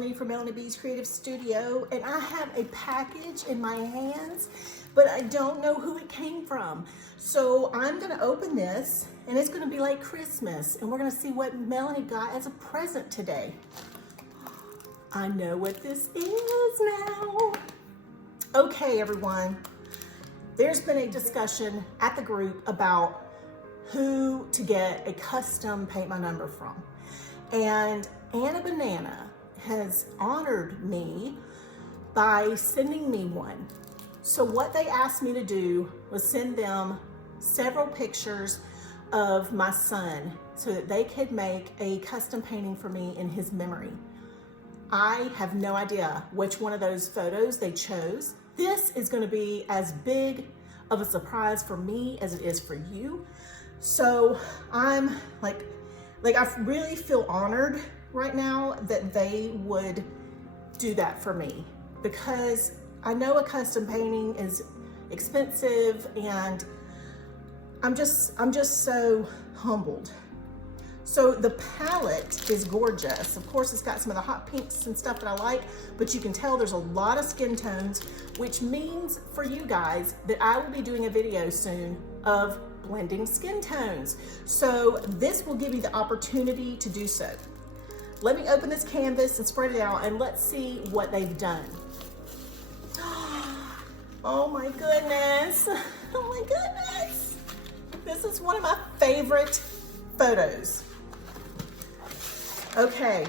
Melanie from Melanie B's Creative Studio, and I have a package in my hands, but I don't know who it came from. So I'm gonna open this, and it's gonna be like Christmas, and we're gonna see what Melanie got as a present today. I know what this is now. Okay, everyone. There's been a discussion at the group about who to get a custom paint my number from. And AanaBanana has honored me by sending me one. So what they asked me to do was send them several pictures of my son so that they could make a custom painting for me in his memory. I have no idea which one of those photos they chose. This is going to be as big of a surprise for me as it is for you. So I'm like I really feel honored right now that they would do that for me, because I know a custom painting is expensive, and I'm just so humbled. So the palette is gorgeous. Of course, it's got some of the hot pinks and stuff that I like, but you can tell there's a lot of skin tones, which means for you guys that I will be doing a video soon of blending skin tones. So this will give you the opportunity to do so. Let me open this canvas and spread it out, and let's see what they've done. Oh my goodness. Oh my goodness. This is one of my favorite photos. Okay.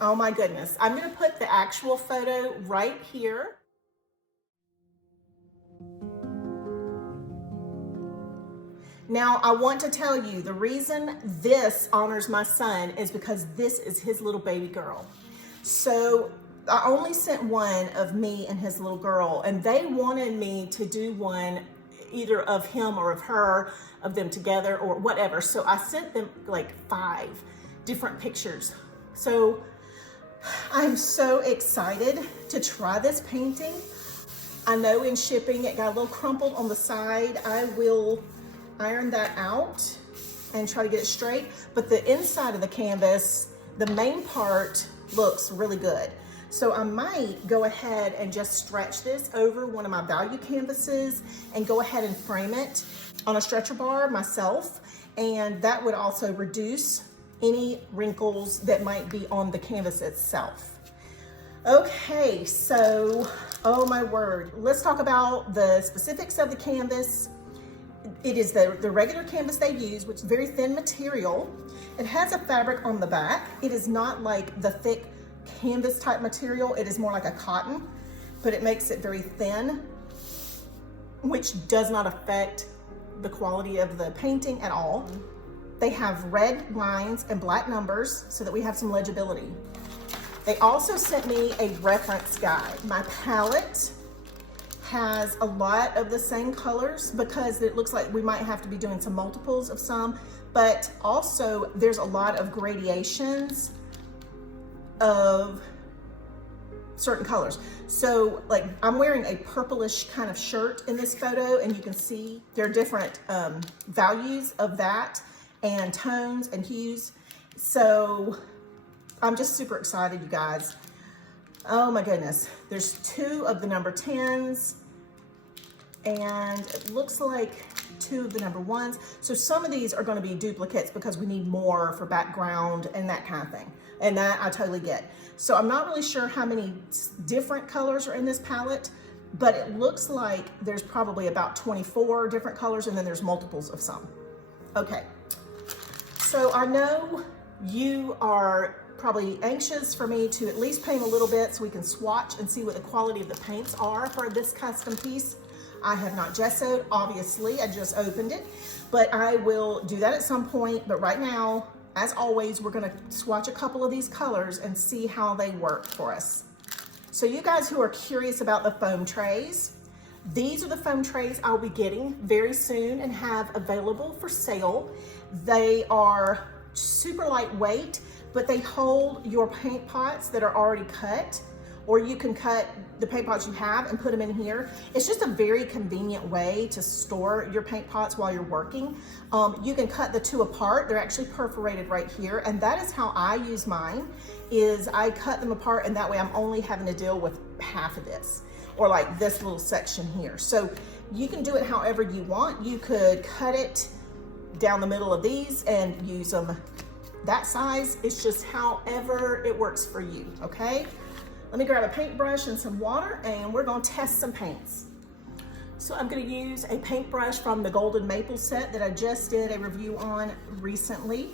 Oh my goodness. I'm going to put the actual photo right here. Now, I want to tell you, the reason this honors my son is because this is his little baby girl. So I only sent one of me and his little girl, and they wanted me to do one either of him or of her, of them together or whatever. So I sent them like 5 different pictures. So I'm so excited to try this painting. I know in shipping it got a little crumpled on the side. I will iron that out and try to get it straight, but the inside of the canvas, the main part, looks really good. So I might go ahead and just stretch this over one of my value canvases and go ahead and frame it on a stretcher bar myself, and that would also reduce any wrinkles that might be on the canvas itself. Okay, so, oh my word, let's talk about the specifics of the canvas. It is the regular canvas they use, which is very thin material. It has a fabric on the back. It is not like the thick canvas type material. It is more like a cotton, but it makes it very thin, which does not affect the quality of the painting at all. They have red lines and black numbers so that we have some legibility. They also sent me a reference guide. My palette has a lot of the same colors because it looks like we might have to be doing some multiples of some, but also there's a lot of gradations of certain colors. So like I'm wearing a purplish kind of shirt in this photo, and you can see there are different values of that and tones and hues. So I'm just super excited, you guys. Oh my goodness. There's 2 of the number 10s, and it looks like 2 of the number 1s. So some of these are going to be duplicates because we need more for background and that kind of thing. And that I totally get. So I'm not really sure how many different colors are in this palette, but it looks like there's probably about 24 different colors, and then there's multiples of some. Okay. So I know you are probably anxious for me to at least paint a little bit so we can swatch and see what the quality of the paints are for this custom piece. I have not gessoed, obviously, I just opened it, but I will do that at some point. But right now, as always, we're gonna swatch a couple of these colors and see how they work for us. So you guys who are curious about the foam trays, these are the foam trays I'll be getting very soon and have available for sale. They are super lightweight, but they hold your paint pots that are already cut, or you can cut the paint pots you have and put them in here. It's just a very convenient way to store your paint pots while you're working. You can cut the two apart. They're actually perforated right here, and that is how I use mine, is I cut them apart, and that way I'm only having to deal with half of this, or like this little section here. So you can do it however you want. You could cut it down the middle of these and use them that size. It's just however it works for you, okay? Let me grab a paintbrush and some water, and we're gonna test some paints. So I'm gonna use a paintbrush from the Golden Maple set that I just did a review on recently.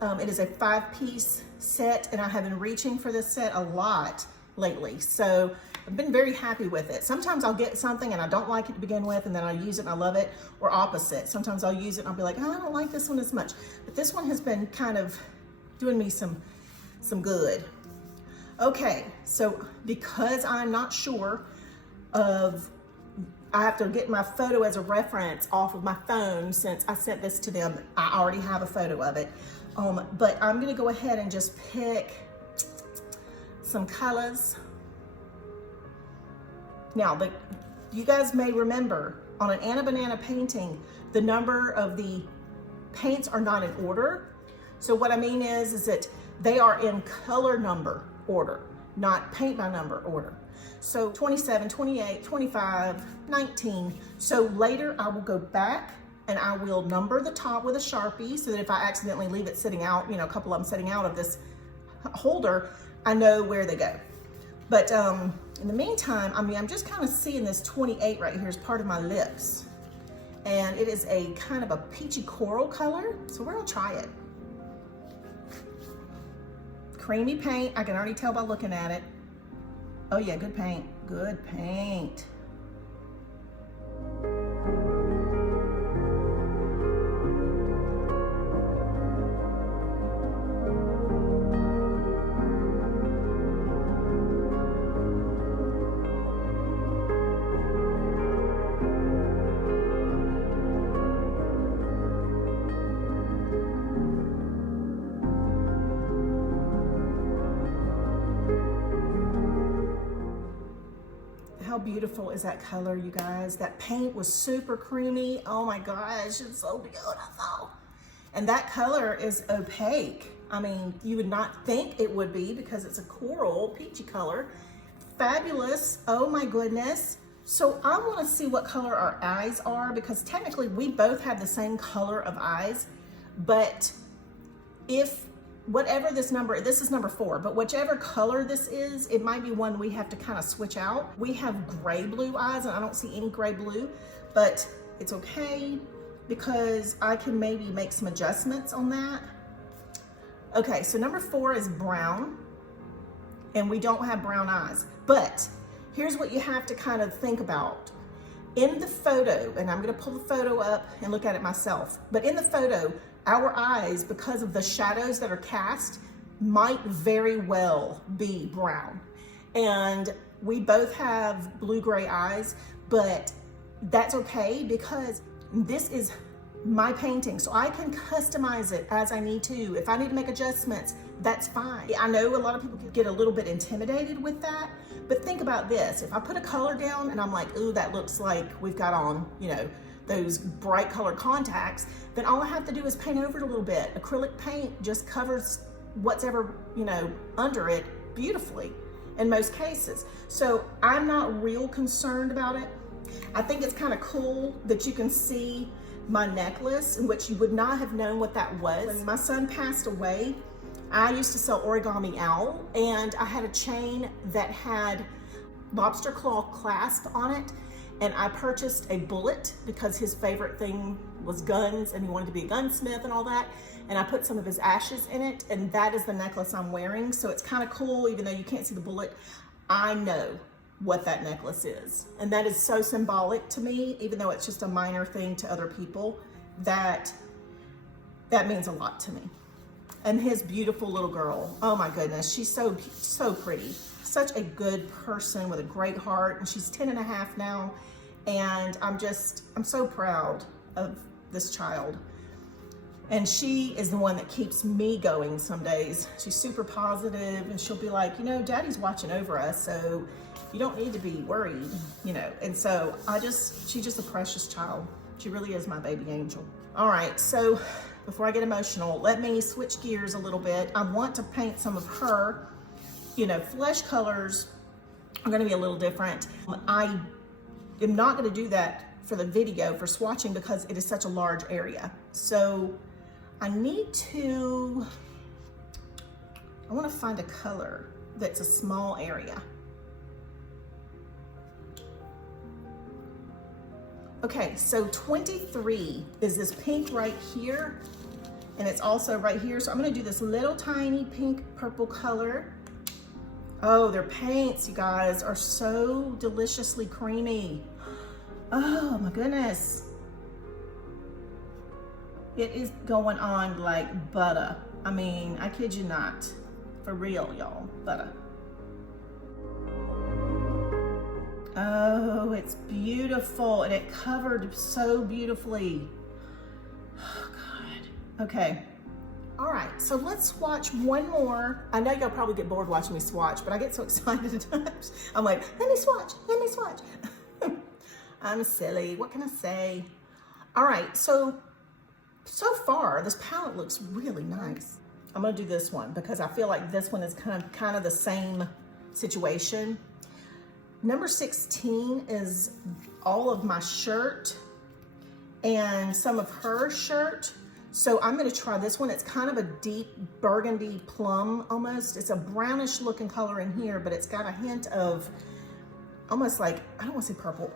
It is a 5-piece set, and I have been reaching for this set a lot lately. So I've been very happy with it. Sometimes I'll get something and I don't like it to begin with, and then I use it and I love it, or opposite. Sometimes I'll use it and I'll be like, oh, I don't like this one as much. But this one has been kind of doing me some good. Okay, so because I'm not sure of, I have to get my photo as a reference off of my phone since I sent this to them. I already have a photo of it. But I'm gonna go ahead and just pick some colors. Now, you guys may remember on an AanaBanana painting, the number of the paints are not in order. So what I mean is that they are in color number order, not paint by number order. So 27, 28, 25, 19. So later I will go back and I will number the top with a Sharpie so that if I accidentally leave it sitting out, you know, a couple of them sitting out of this holder, I know where they go. But in the meantime, I mean, I'm just kind of seeing this 28 right here as part of my lips. And it is a kind of a peachy coral color, so we're gonna try it. Creamy paint, I can already tell by looking at it. Oh yeah, good paint, good paint. How beautiful is that color, you guys? That paint was super creamy. Oh my gosh, it's so beautiful. And that color is opaque. I mean, you would not think it would be because it's a coral peachy color. Fabulous, oh my goodness. So I wanna see what color our eyes are, because technically we both have the same color of eyes, but if whatever this is number 4, but whichever color this is, it might be one we have to kind of switch out. We have gray blue eyes, and I don't see any gray blue, but it's okay because I can maybe make some adjustments on that. Okay, so number 4 is brown, and we don't have brown eyes, but here's what you have to kind of think about. In the photo, and I'm gonna pull the photo up and look at it myself, but in the photo, our eyes, because of the shadows that are cast, might very well be brown. And we both have blue-gray eyes, but that's okay because this is my painting, so I can customize it as I need to. If I need to make adjustments, that's fine. I know a lot of people can get a little bit intimidated with that, but think about this. If I put a color down and I'm like, ooh, that looks like we've got on, you know, those bright colored contacts, then all I have to do is paint over it a little bit. Acrylic paint just covers what's ever, you know, under it beautifully in most cases. So I'm not real concerned about it. I think it's kind of cool that you can see my necklace, in which you would not have known what that was. When my son passed away, I used to sell Origami Owl, and I had a chain that had lobster claw clasp on it. And I purchased a bullet because his favorite thing was guns and he wanted to be a gunsmith and all that. And I put some of his ashes in it, and that is the necklace I'm wearing. So it's kind of cool, even though you can't see the bullet, I know what that necklace is. And that is so symbolic to me, even though it's just a minor thing to other people, that means a lot to me. And his beautiful little girl, oh my goodness, she's so pretty. Such a good person with a great heart, and she's 10 and a half now, and I'm so proud of this child. And she is the one that keeps me going some days. She's super positive, and she'll be like, you know, Daddy's watching over us, so you don't need to be worried, you know. And so she's just a precious child. She really is my baby angel. All right, so before I get emotional, let me switch gears a little bit. I want to paint some of her, you know, flesh colors are gonna be a little different. I am not gonna do that for the video for swatching because it is such a large area. So I wanna find a color that's a small area. Okay, so 23 is this pink right here, and it's also right here. So I'm gonna do this little tiny pink purple color. Oh, their paints, you guys, are so deliciously creamy. Oh my goodness. It is going on like butter. I mean, I kid you not. For real, y'all, butter. Oh, it's beautiful, and it covered so beautifully. Oh God. Okay. All right, so let's swatch one more. I know y'all probably get bored watching me swatch, but I get so excited at times. I'm like, let me swatch, let me swatch. I'm silly, what can I say? All right, so far, this palette looks really nice. I'm gonna do this one because I feel like this one is kind of the same situation. Number 16 is all of my shirt and some of her shirt. So I'm gonna try this one. It's kind of a deep burgundy plum almost. It's a brownish looking color in here, but it's got a hint of almost like, I don't wanna say purple,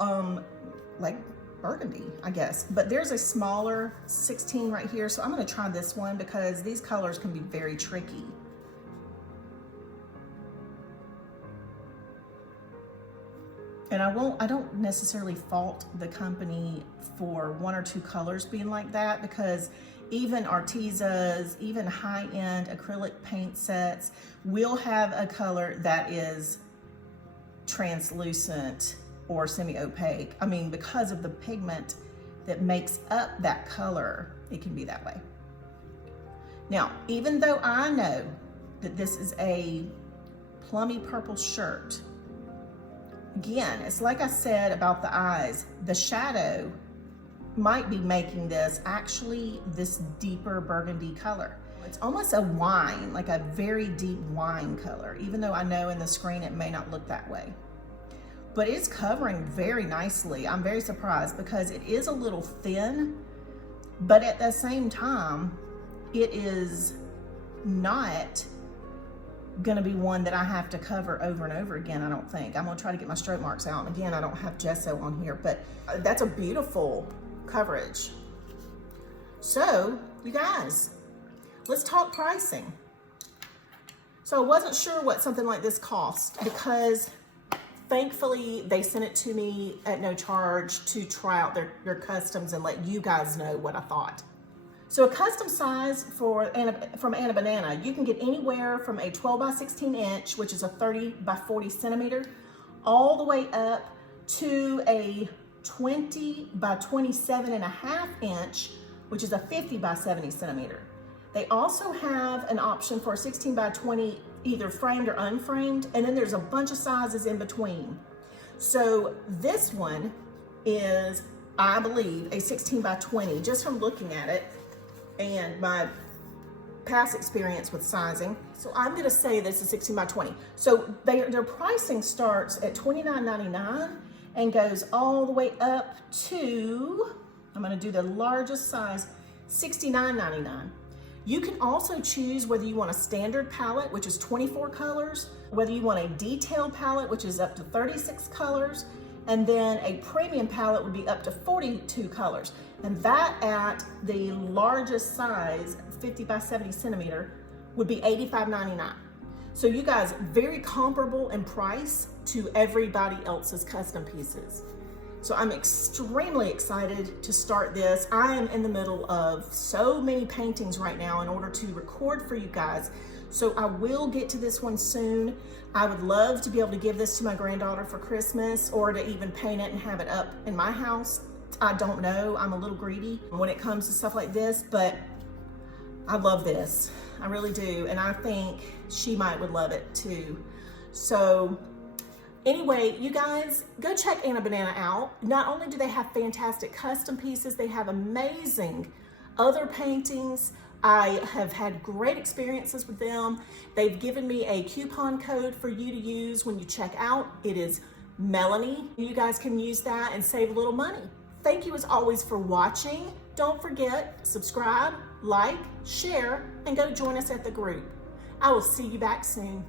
like burgundy, I guess. But there's a smaller 16 right here. So I'm gonna try this one because these colors can be very tricky. And I don't necessarily fault the company for one or two colors being like that, because even Artesa's, even high-end acrylic paint sets will have a color that is translucent or semi-opaque. I mean, because of the pigment that makes up that color, it can be that way. Now, even though I know that this is a plummy purple shirt, again, it's like I said about the eyes, the shadow might be making this actually this deeper burgundy color. It's almost a wine, like a very deep wine color, even though I know in the screen it may not look that way. But it's covering very nicely. I'm very surprised because it is a little thin, but at the same time, it is not gonna be one that I have to cover over and over again, I don't think. I'm gonna try to get my stroke marks out. And again, I don't have gesso on here, but that's a beautiful coverage. So, you guys, let's talk pricing. So I wasn't sure what something like this cost because thankfully they sent it to me at no charge to try out their customs and let you guys know what I thought. So a custom size from AanaBanana, you can get anywhere from a 12 by 16 inch, which is a 30 by 40 centimeter, all the way up to a 20 by 27 and a half inch, which is a 50 by 70 centimeter. They also have an option for a 16 by 20, either framed or unframed, and then there's a bunch of sizes in between. So this one is, I believe, a 16 by 20, just from looking at it and my past experience with sizing. So I'm gonna say this is 16 by 20. So their pricing starts at $29.99 and goes all the way up to, I'm gonna do the largest size, $69.99. You can also choose whether you want a standard palette, which is 24 colors, whether you want a detailed palette, which is up to 36 colors, and then a premium palette would be up to 42 colors. And that at the largest size, 50 by 70 centimeter, would be $85.99. So you guys, very comparable in price to everybody else's custom pieces. So I'm extremely excited to start this. I am in the middle of so many paintings right now in order to record for you guys. So I will get to this one soon. I would love to be able to give this to my granddaughter for Christmas, or to even paint it and have it up in my house. I don't know, I'm a little greedy when it comes to stuff like this, but I love this. I really do. And I think she would love it too. So anyway, you guys, go check AanaBanana out. Not only do they have fantastic custom pieces, they have amazing other paintings. I have had great experiences with them. They've given me a coupon code for you to use when you check out. It is Melanie. You guys can use that and save a little money. Thank you as always for watching. Don't forget, subscribe, like, share, and go join us at the group. I will see you back soon.